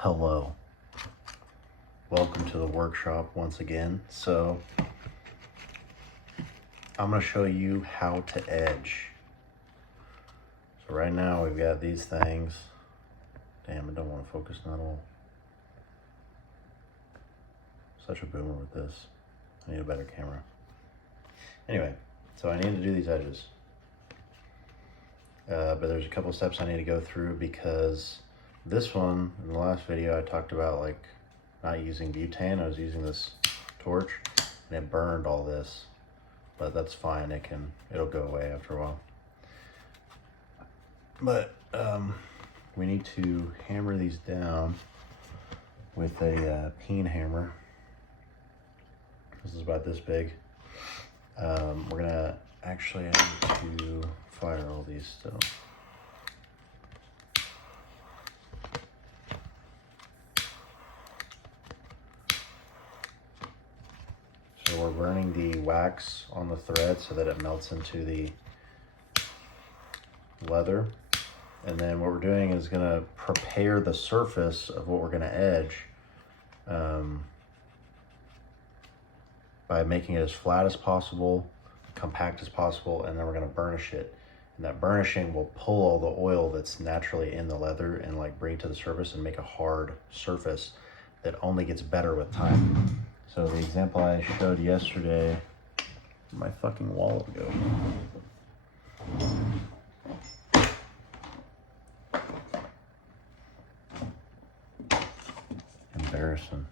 Hello, welcome to the workshop once again. So I'm going to show you how to edge. So right now we've got these things. Damn, I don't want to focus at all. Such a boomer with this. I need a better camera. Anyway, so I need to do these edges. But there's a couple steps I need to go through because this one, in the last video, I talked about like not using butane. I was using this torch and it burned all this, but that's fine. It'll go away after a while. But we need to hammer these down with a peen hammer. This is about this big. We're gonna actually need to fire all these still. So we're burning the wax on the thread so that it melts into the leather. And then what we're doing is gonna prepare the surface of what we're gonna edge by making it as flat as possible, compact as possible, and then we're gonna burnish it. And that burnishing will pull all the oil that's naturally in the leather and like bring it to the surface and make a hard surface that only gets better with time. So the example I showed yesterday, where'd my fucking wallet go? Embarrassing.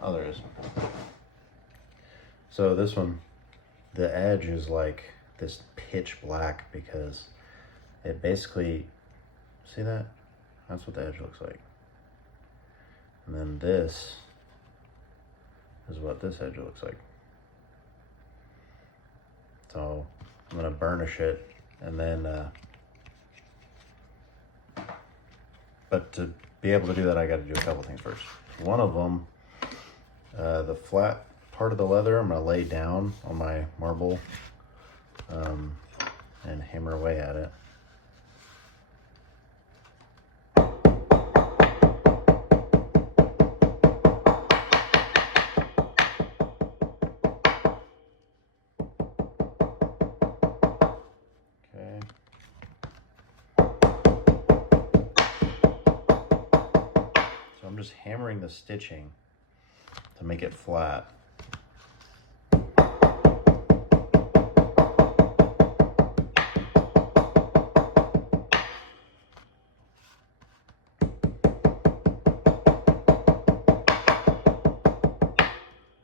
Oh, there it is. So this one, the edge is like this pitch black because it basically, see that? That's what the edge looks like. And then this is what this edge looks like. So I'm gonna burnish it and then, but to be able to do that, I gotta do a couple things first. One of them, the flat part of the leather, I'm gonna lay down on my marble and hammer away at it. Okay. So I'm just hammering the stitching to make it flat.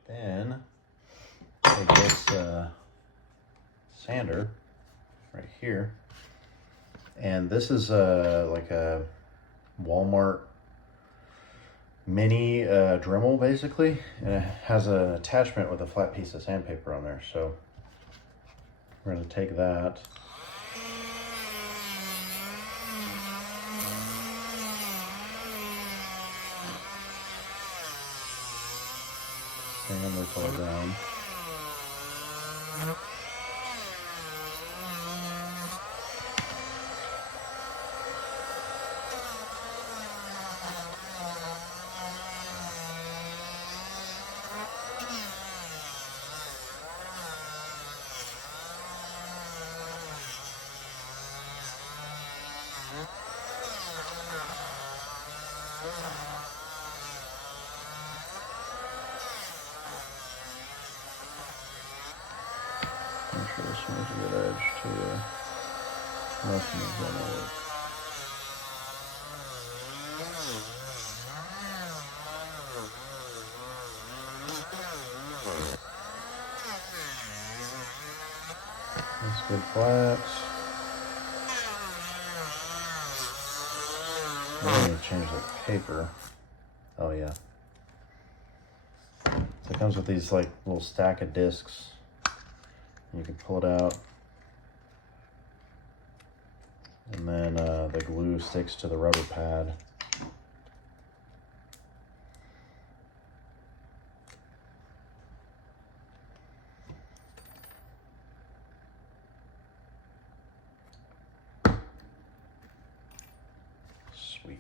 Then take this sander right here, and this is like a Walmart mini Dremel basically, and it has an attachment with a flat piece of sandpaper on there. So we're going to take that, sand this all down. Make sure this one's a good edge too. Nothing is gonna work. That's good flat. I need to change the paper. Oh yeah. So it comes with these like little stack of discs. You can pull it out, and then the glue sticks to the rubber pad. Sweet.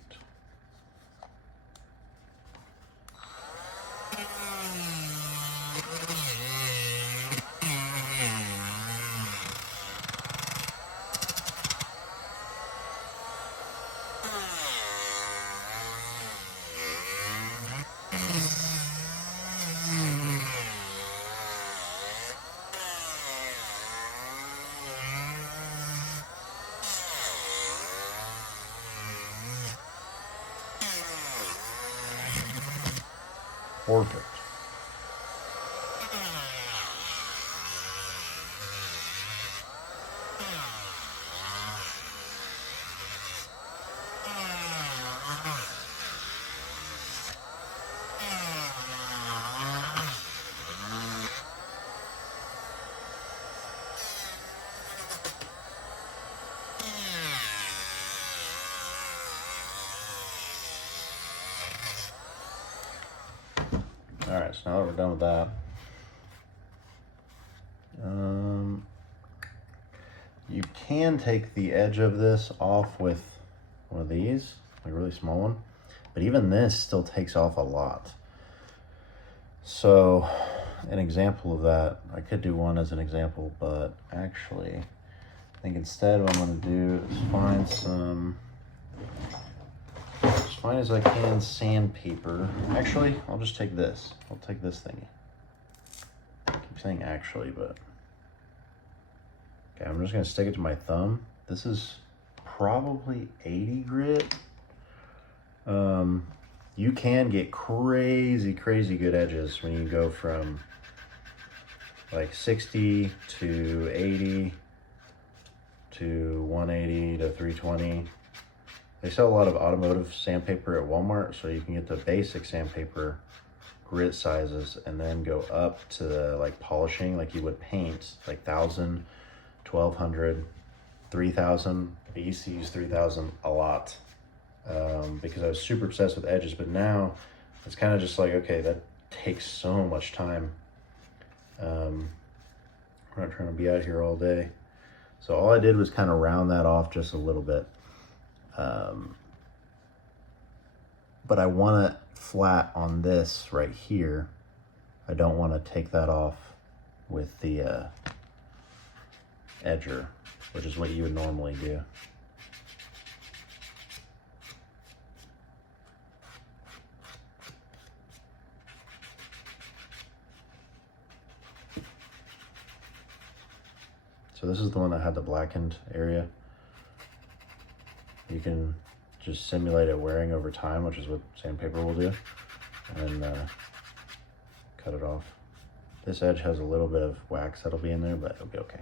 Perfect. All right, so now that we're done with that, you can take the edge of this off with one of these, like a really small one, but even this still takes off a lot. So an example of that, I could do one as an example, but actually I think instead what I'm gonna do is find some, as fine as I can, sandpaper. Actually, I'll just take this. I'll take this thingy. I keep saying actually, but okay, I'm just gonna stick it to my thumb. This is probably 80 grit. You can get crazy good edges when you go from like 60 to 80 to 180 to 320. They sell a lot of automotive sandpaper at Walmart, so you can get the basic sandpaper grit sizes and then go up to the like polishing like you would paint, like 1,000, 1,200, 3,000. I used to use 3,000 a lot because I was super obsessed with edges, but now it's kind of just like, okay, that takes so much time. We're not trying to be out here all day. So all I did was kind of round that off just a little bit. But I want it flat on this right here. I don't want to take that off with the edger, which is what you would normally do. So this is the one that had the blackened area. You can just simulate it wearing over time, which is what sandpaper will do, and cut it off. This edge has a little bit of wax that'll be in there, but it'll be okay.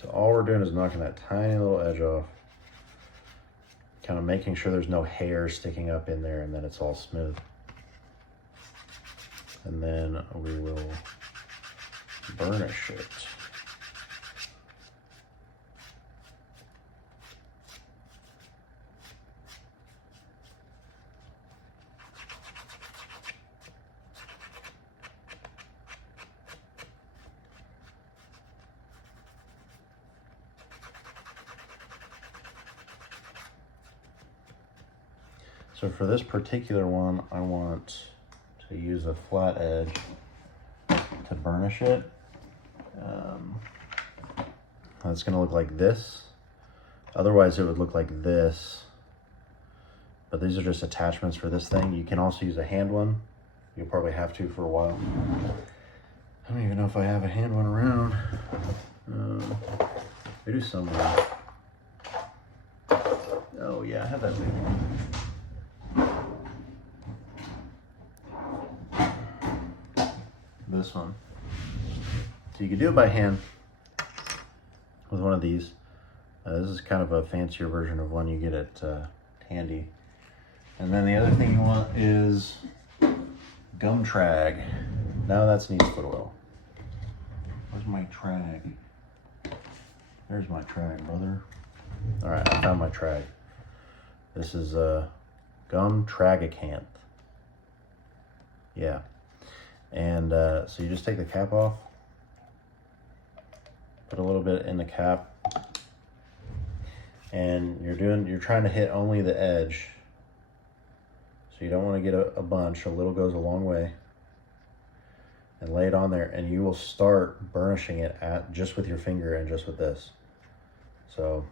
So all we're doing is knocking that tiny little edge off, kind of making sure there's no hair sticking up in there, and then it's all smooth. And then we will burnish it. So for this particular one, I want to use a flat edge to burnish it. It's gonna look like this. Otherwise it would look like this. But these are just attachments for this thing. You can also use a hand one. You'll probably have to for a while. I don't even know if I have a hand one around. I do somewhere. Oh yeah, I have that big one. This one. So you can do it by hand with one of these. This is kind of a fancier version of one you get at Tandy. And then the other thing you want is gum trag. Now that's needs foot oil. Where's my trag? There's my trag, brother. All right, I found my trag. This is gum tragacanth. Yeah. And so you just take the cap off, put a little bit in the cap, and you're trying to hit only the edge. So you don't want to get a bunch. A little goes a long way. And lay it on there, and you will start burnishing it at just with your finger and just with this. So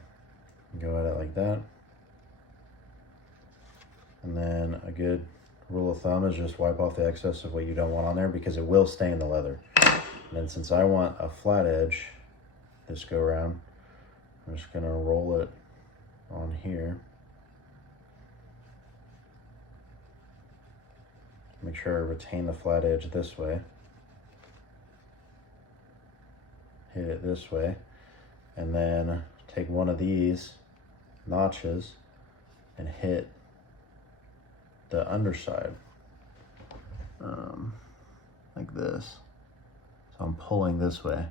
go at it like that. And then a good rule of thumb is just wipe off the excess of what you don't want on there, because it will stay in the leather. And then since I want a flat edge this go around, I'm just gonna roll it on here. Make sure I retain the flat edge this way. Hit it this way, and then take one of these notches and hit the underside like this. So I'm pulling this way.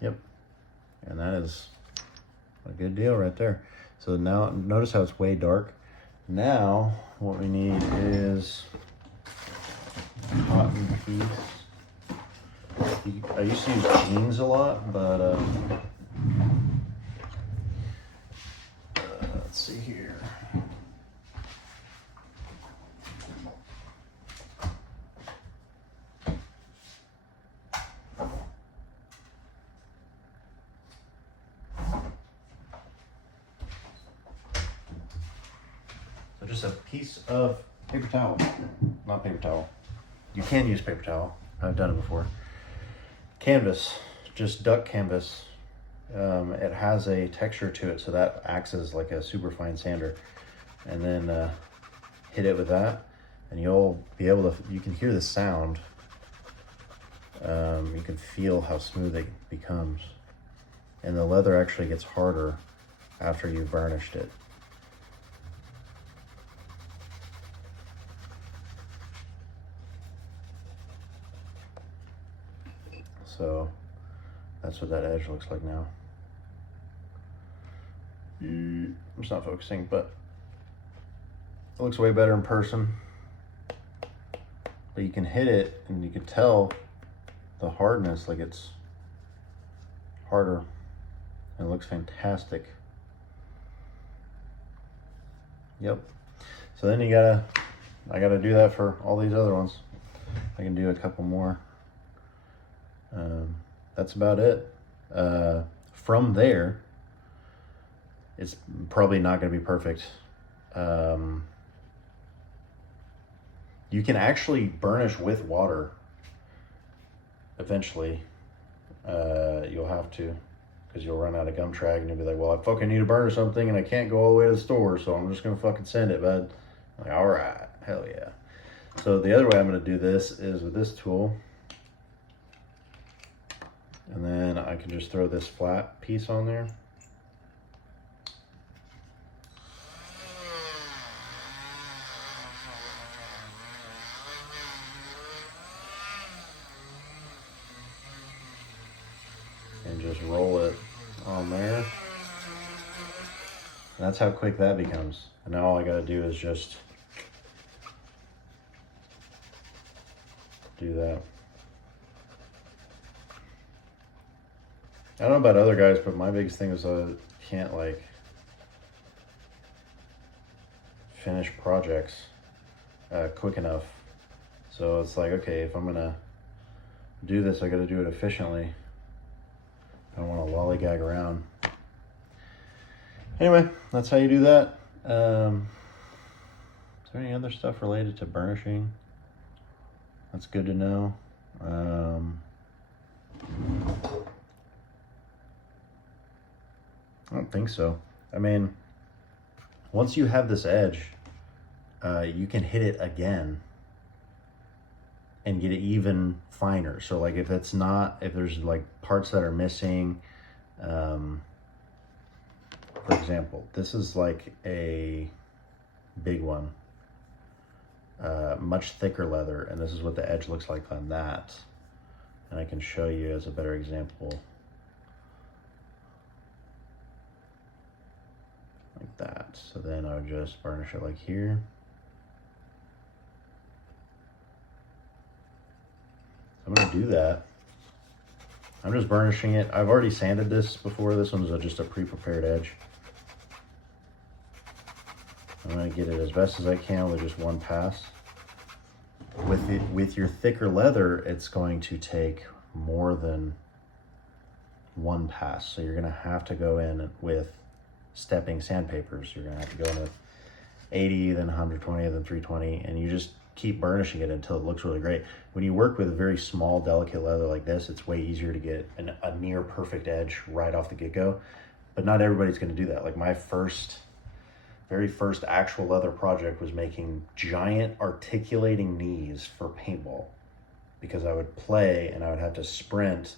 Yep, and that is a good deal right there. So now notice how it's way dark. Now what we need is a cotton piece. I used to use jeans a lot, but let's see here. So just a piece of paper towel, not paper towel. You can use paper towel. I've done it before. Canvas, just duck canvas. It has a texture to it, so that acts as like a super fine sander. And then hit it with that, and you'll be able to, you can hear the sound. You can feel how smooth it becomes. And the leather actually gets harder after you've burnished it. So that's what that edge looks like now. It's not focusing, but it looks way better in person. But you can hit it and you can tell the hardness, like it's harder. It looks fantastic. Yep. So then I gotta do that for all these other ones. I can do a couple more. That's about it. From there, it's probably not going to be perfect. You can actually burnish with water eventually. You'll have to, because you'll run out of gum track and you'll be like, well, I fucking need to burnish something and I can't go all the way to the store, so I'm just going to fucking send it, bud. I'm like, all right, hell yeah. So the other way I'm going to do this is with this tool. And then I can just throw this flat piece on there. And just roll it on there. And that's how quick that becomes. And now all I gotta do is just do that. I don't know about other guys, but my biggest thing is I can't like finish projects quick enough. So it's like, okay, if I'm gonna do this, I gotta do it efficiently. I don't want to lollygag around. Anyway, that's how you do that. Is there any other stuff related to burnishing? That's good to know. I don't think so. I mean, once you have this edge, you can hit it again and get it even finer. So like if there's like parts that are missing, for example, this is like a big one, much thicker leather, and this is what the edge looks like on that. And I can show you as a better example. Like like that. So then I would just burnish it like here. I'm gonna do that. I'm just burnishing it. I've already sanded this before. This one's just a pre-prepared edge. I'm gonna get it as best as I can with just one pass. With your thicker leather, it's going to take more than one pass. So you're gonna have to go in with stepping sandpapers. You're gonna have to go in with 80, then 120, then 320, and you just keep burnishing it until it looks really great. When you work with a very small, delicate leather like this, it's way easier to get a near perfect edge right off the get-go. But not everybody's gonna do that. Like my very first actual leather project was making giant articulating knees for paintball, because I would play and I would have to sprint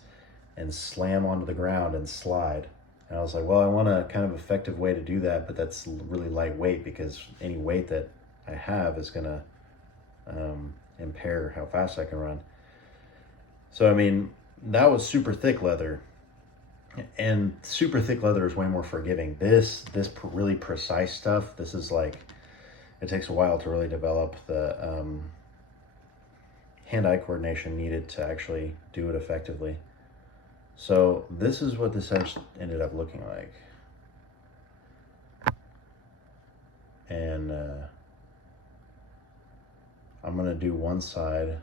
and slam onto the ground and slide. And I was like, well, I want a kind of effective way to do that, but that's really lightweight, because any weight that I have is gonna impair how fast I can run. So, I mean, that was super thick leather, and super thick leather is way more forgiving. This really precise stuff, this is like, it takes a while to really develop the hand-eye coordination needed to actually do it effectively. So this is what this edge ended up looking like. And I'm gonna do one side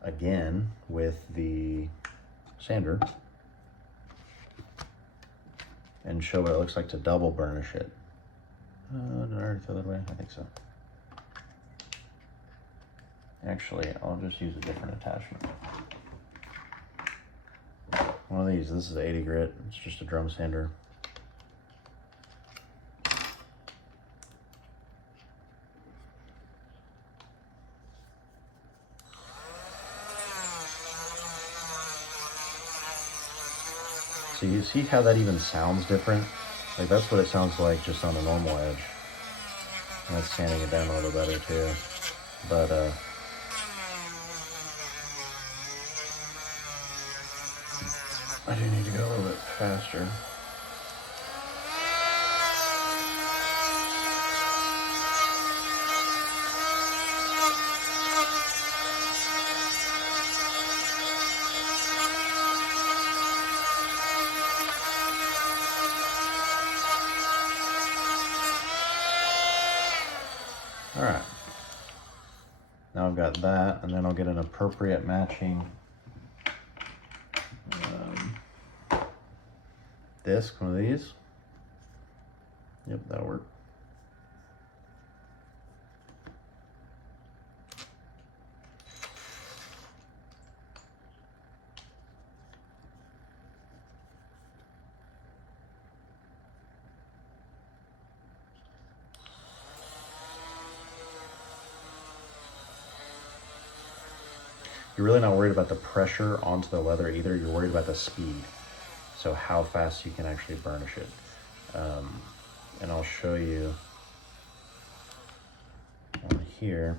again with the sander and show what it looks like to double burnish it. Did I already throw that away? I think so. Actually, I'll just use a different attachment. One of these, this is 80 grit, it's just a drum sander. So you see how that even sounds different? Like that's what it sounds like just on a normal edge. And that's sanding it down a little better too. But I do need to go a little bit faster. All right, now I've got that, and then I'll get an appropriate matching disc, one of these. Yep, that'll work. You're really not worried about the pressure onto the leather either. You're worried about the speed. So how fast you can actually burnish it. And I'll show you on here.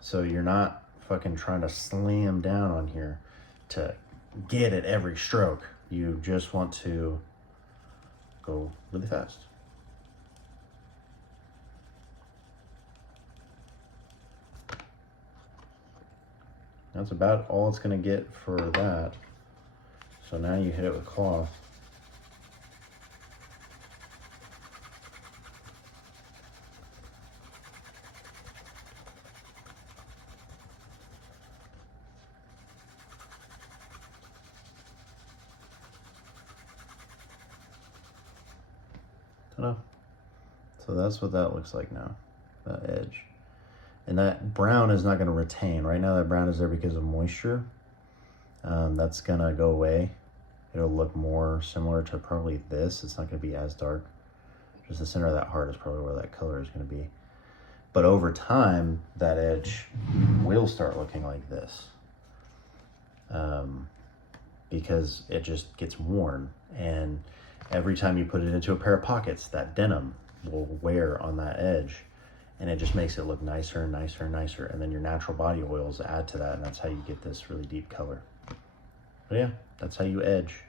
So you're not fucking trying to slam down on here to get at every stroke. You just want to go really fast. That's about all it's gonna get for that. So now you hit it with cloth. Ta-da. So that's what that looks like now, that edge. And that brown is not gonna retain. Right now that brown is there because of moisture. That's gonna go away. It'll look more similar to probably this. It's not gonna be as dark. Just the center of that heart is probably where that color is gonna be. But over time, that edge will start looking like this. Because it just gets worn. And every time you put it into a pair of pockets, that denim will wear on that edge. And it just makes it look nicer and nicer and nicer. And then your natural body oils add to that, and that's how you get this really deep color. But yeah, that's how you edge.